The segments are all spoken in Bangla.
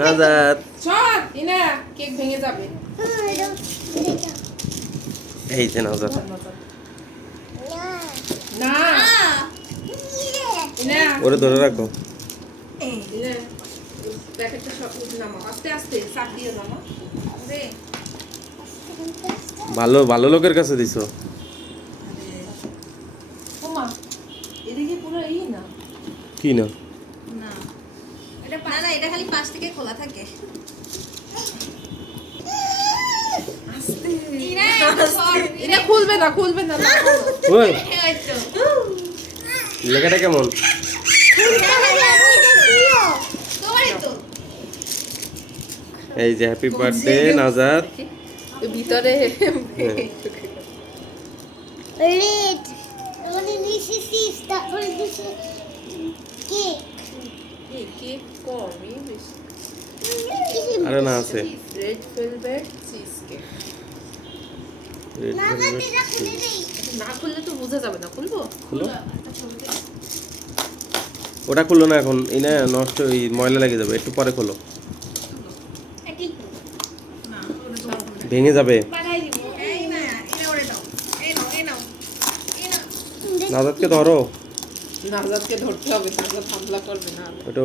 নাজাত চল ইনা কেক ভেঙে যাবে। এই যে নাজাত না ইনা ওরে ধরে রাখো। ইনা প্যাকেটটা সব কিছু নামাও আস্তে আস্তে চাপ দিয়ে নামাও রে। ভালো ভালো লোকের কাছে দিছো। ওমা এদিকে পুরো না কি না না না না এটা খালি পাশ থেকে খোলা থাকে। আস্তে ইনা ইনা খুলবে না ওই লেখাটা কেমন? তোমারই তো এই যে হ্যাপি বার্থডে নাজাত। ভিতরে Red. Only this is this. That one is cake. Cake কমই বেশি। আরে না আছে red velvet cheese cake red না না ভেলভেট এটা খুলে দেই। না খুললে তো বোঝা যাবে না। খুলবো খুলো। ওটা খুললো না এখন, এই না নষ্ট, ওই ময়লা লেগে যাবে, একটু পরে খোলো, এটি না ওটা তো ভেঙে যাবে। বানাই দিব। এই না এটা ওরে দাও। এই নাও এই নাও এই নাও। নাজাতকে ধরো, নাজাদকে ধরতে হবে, নাজাদ হামলা করবে না। ওটা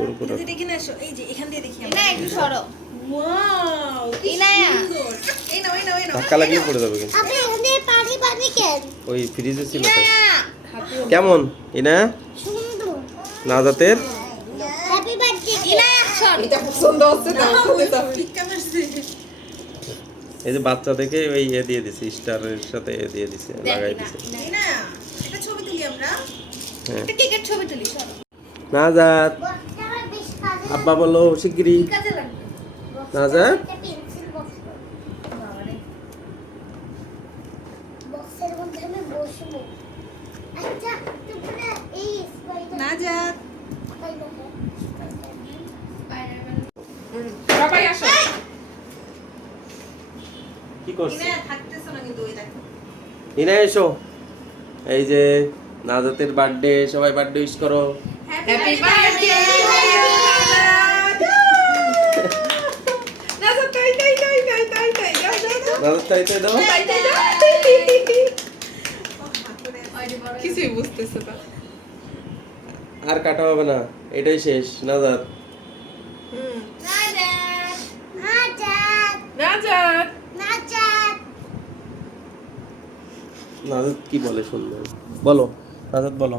ওর উপর রাখো। এটা কিনে আসো। এই যে এখান দিয়ে দেখি না একটু সরো। ওয়াও ইনায়া। এই নাও এই নাও এই নাও। ধাক্কা লাগিয়ে পড়ে যাবে কিন্তু। আপনি এখানে পানি কেন? ওই ফ্রিজে ছিল তাই। ইনায়া। কেমন ইনা সুন্দর। নাজাতের? হ্যাপি বার্থডে ইনায়া সর। এটা পছন্দ হচ্ছে না, খুলে দাও। ভিক্ষা করছে। এই যে বাচ্চা থেকে ওই এ দিয়ে দিছে, স্টারের সাথে এ দিয়ে দিছে, লাগাই দিছে। এই না এটা ছবি তুলি আমরা। হ্যাঁ একটা কেকের ছবি তুলি সরো। নাজাত বক্সটা আমার বেশ কাজে আব্বা বলো শিগগিরই। কাজে লাগবে। নাজাত একটা পেন্সিল বক্স। বাবারে বক্সের মধ্যে আমি বসবো। আচ্ছা তোমরা এই স্পাইডার না যা সবাই আসো। কি করছিস? কিনে থাকতেছ না কিন্তু ওই দেখো। ইনা এসো, এই যে নাজাতের বার্থডে, সবাই বার্থডে উইশ করো। হ্যাপি বার্থডে নাজাদ, তাই তাই তাই তাই তাই তাই নাজাত তাই তাই দাও। কিছুই বুঝতেছে না। আর কাটা হবে না, এটাই শেষ। নাজাত নাজাত নাজাত নাজাদ নাজাত নাজাত কি বলে শুনবে, বলো নাজাত বলো।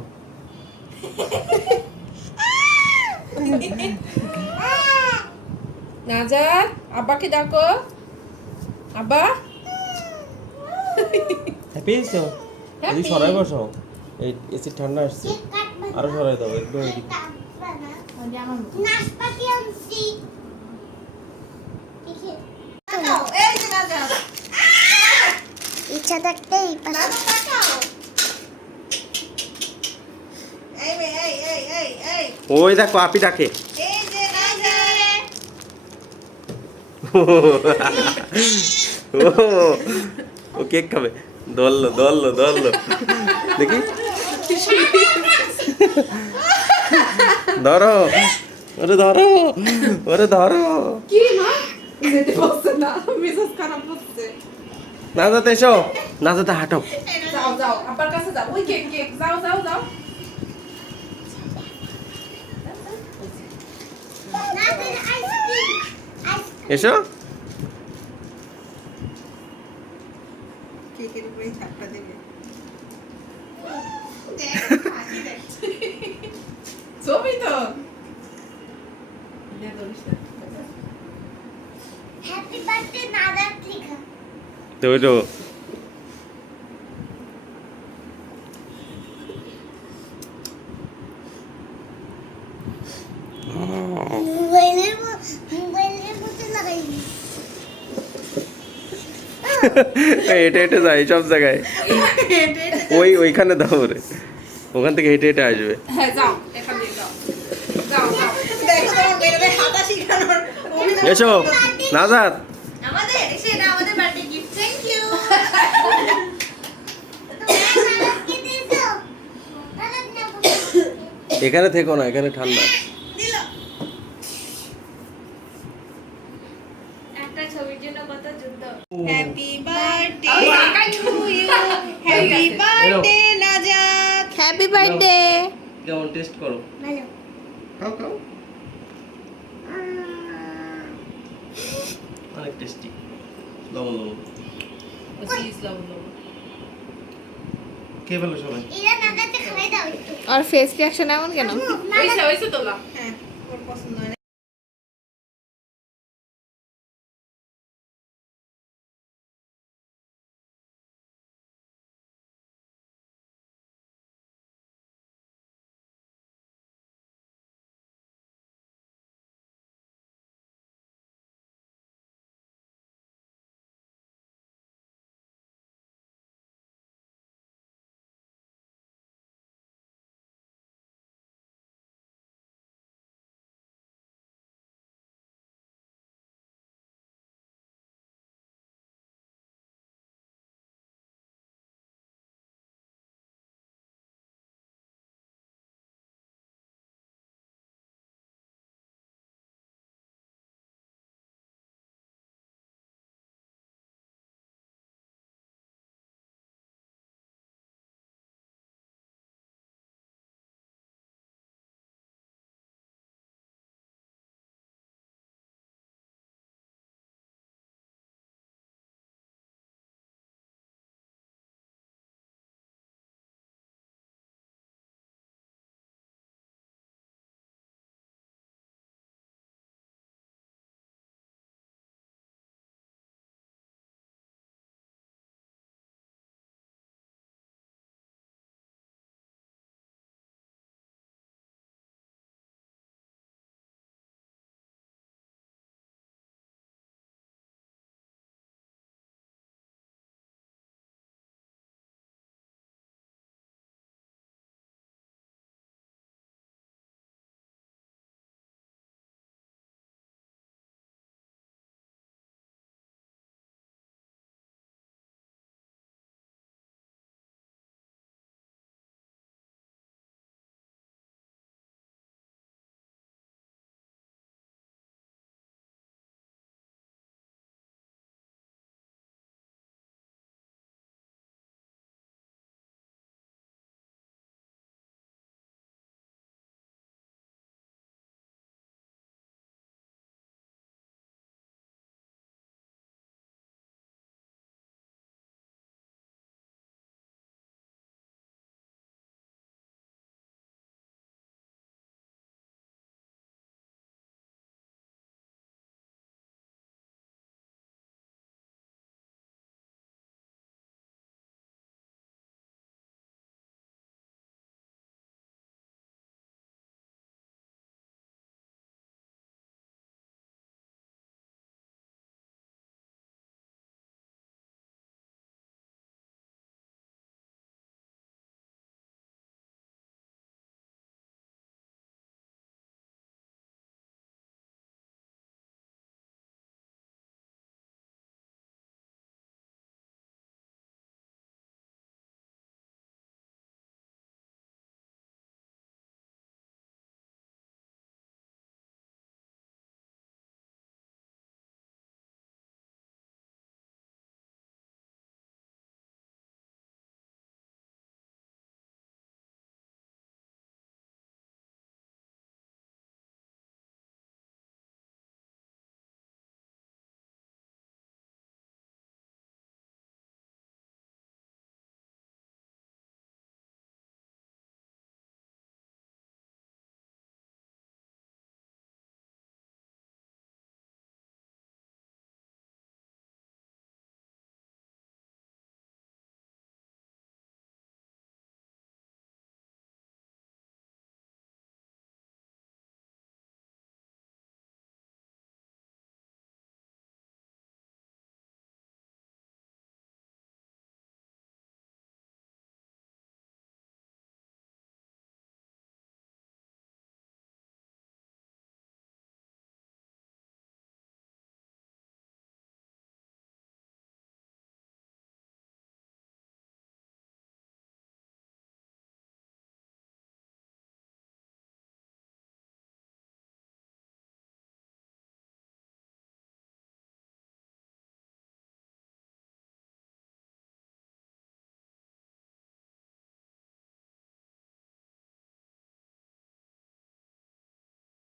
নাজাদ আব্বাকে ডাকো। আব্বা হ্যাপি হয়েছো? যদি সরাই বসো, এই এসি ঠান্ডা আসছে, কেক কাটবা আরো সরাই দাও একদম এদিকে। কাটবা না নাশপাতি আনছি দেখে তাকাও এই যে না যা। ইচ্ছা থাকতে এই না পাশে তাকাও। এই মে এই এই এই এই ওই দেখো আপি ডাকে। এই যে না যা। ও কেক খাবে, দললো দললো দললো, দেখি ধরো, ওরে ধরো, ওরে ধরো। কি মা যেতে বসছে না, মেজাজ খারাপ হচ্ছে। নাজাত এসো, নাজাতে হাঁটো। যাও যাও আব্বার কাছে যাও। ওই কেক কেক যাও যাও যাও। নাজাত আইসক্রিম এসো, কেকের উপরে ঝাপটা দেবে। ছবি তো নে ধরিস না। হ্যাপি বার্থডে নাজাত লেখা তো ওই তো মোবাইলের মধ্যে লাগাই হেঁটে হেঁটে যাই সব জায়গায়, ওইখানে দাও রে, ওখান থেকে হেঁটে হেঁটে আসবে। হ্যাঁ যাও এখান দিয়ে যাও যাও যাও। দেখো তোমার বেরোবে হাঁটা শিখানোর অভিনয়। এসো নাজাত, আমাদের এসে এটা আমাদের বার্থডে গিফট। Thank you. তোমরা নাজাতকে দিয়েছো এখানে থেকো না, এখানে ঠান্ডা। দিল একটা ছবির জন্য কত যুদ্ধ। Happy birthday to you happy birthday Najat happy birthday কেমন টেস্ট করো? ভালো। খাও খাও, অনেক টেস্টি। লবণ লবণ চিজ লবণ লবণ। খেয়ে ফেলো সবাই। এরা নাগাতে খাই দাও একটু। আর ফেস রিঅ্যাকশন এমন কেন হইছে হইছে তোলা